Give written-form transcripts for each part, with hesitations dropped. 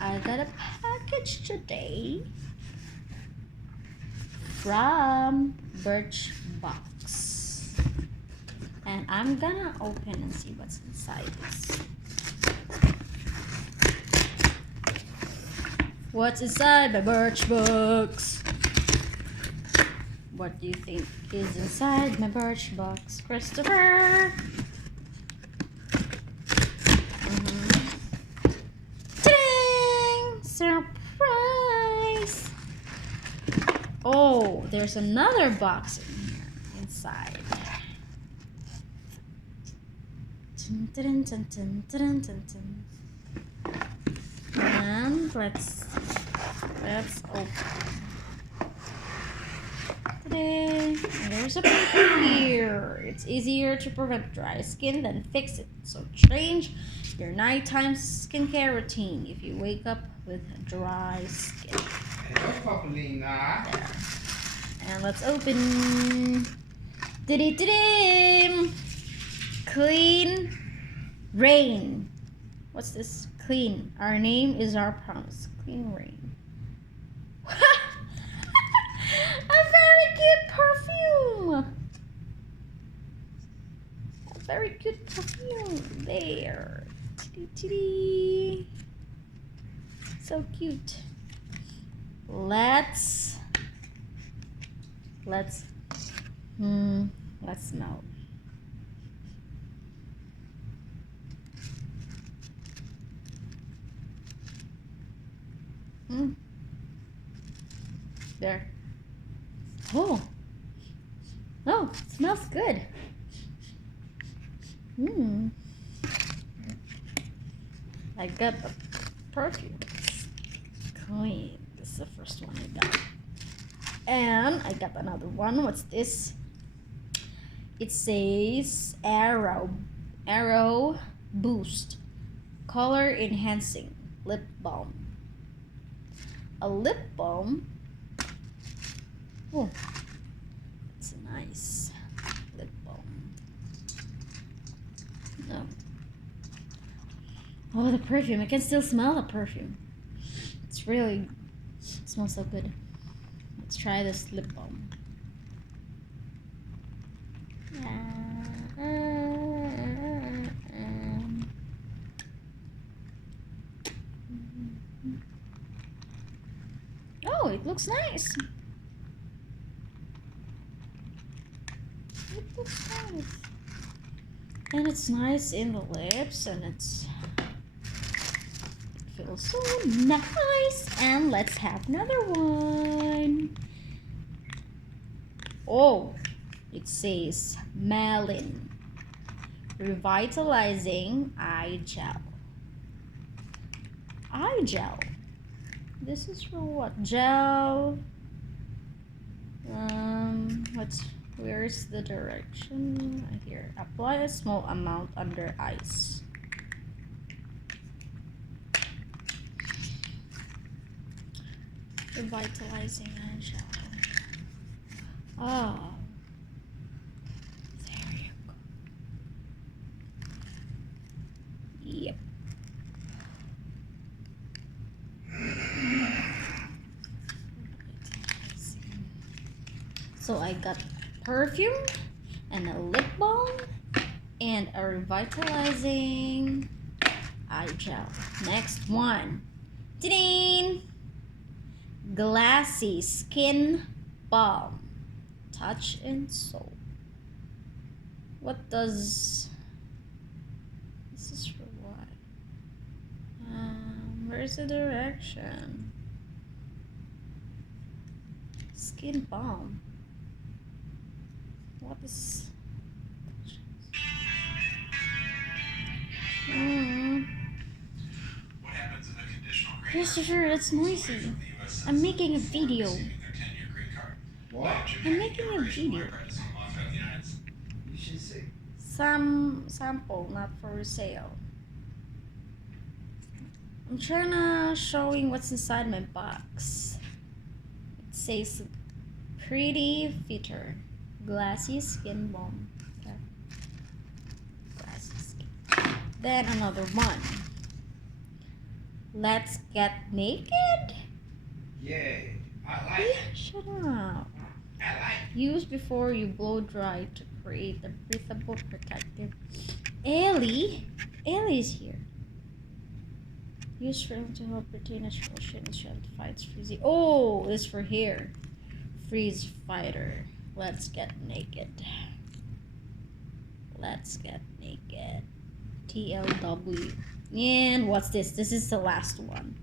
I got a package today from Birchbox, and I'm gonna open and see what's inside this. What's inside my Birchbox? What do you think is inside my Birchbox, Christopher? Ding! Surprise! Oh, there's another box in here inside. Dun, dun, dun, dun, dun, dun. And let's open. Today, there's a paper here. It's easier to prevent dry skin than fix it. So change your nighttime skincare routine if you wake up with dry skin. There. And let's open. Diddy-diddy! Clean rain. What's this? Clean. Our name is our promise. Clean rain. A very cute perfume. A very cute perfume. There. Titty. So cute. Let's smell. There. Oh, it smells good. I got the perfume. Clean. This is the first one I got. And I got another one. What's this? It says Arrow Boost Color Enhancing Lip Balm. A lip balm. Oh, it's a nice lip balm. No. Oh, the perfume. I can still smell the perfume. It smells so good. Let's try this lip balm. Oh, it looks nice. It looks nice. And it's nice in the lips, and it feels so nice. And let's have another one. Oh, it says Melon Revitalizing Eye Gel. Eye gel. This is for what? Gel. Where's the direction? Here. Apply a small amount under eyes. Revitalizing eye gel. Oh. There you go. Yep. So I got perfume and a lip balm and a revitalizing eye gel. Next one. Ding! Glassy Skin Balm. Touch and Soul. What does... This is for what? Where's the direction? Skin balm. What is... Christopher, that's noisy. I'm making a video. What? I'm making a video. You should see. Some sample, not for sale. I'm trying to showing what's inside my box. It says Pretty Fitter Glassy Skin Balm. Okay. Glassy skin. Then another one. Let's get naked? Yay. I like it. Shut up. I like Use before you blow dry to create a breathable protective. Ellie? Ellie's here. Use film to help retain natural shade and strength fights freezing. Oh, this for here. Freeze fighter. Let's get naked. Let's get naked. TLW. And what's this? This is the last one.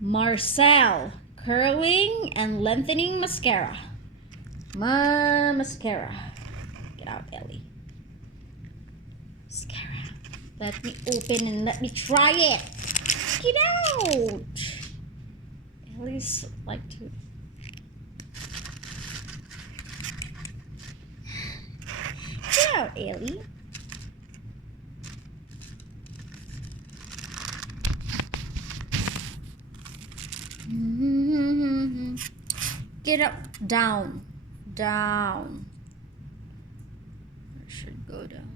Marcel. Curling and lengthening mascara. Mascara. Get out, Ellie. Mascara. Let me open and let me try it. Get out. Ellie's like to. Get out, Ellie. Get up, down, down. I should go down.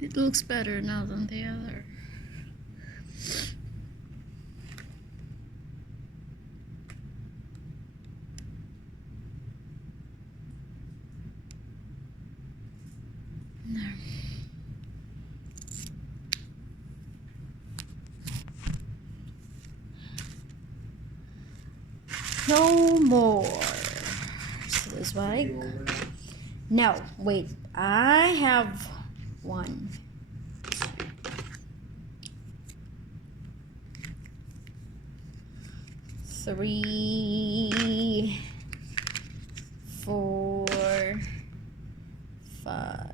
It looks better now than the other. No more. So this way. No, wait. I have 1, 3, 4, 5,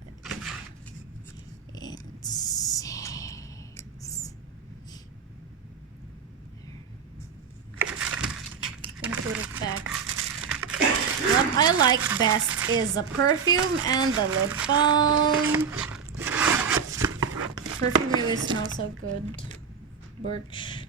and 6. Gonna put it back. What I like best is the perfume and the lip balm. Perfume really smells so good. Birchbox.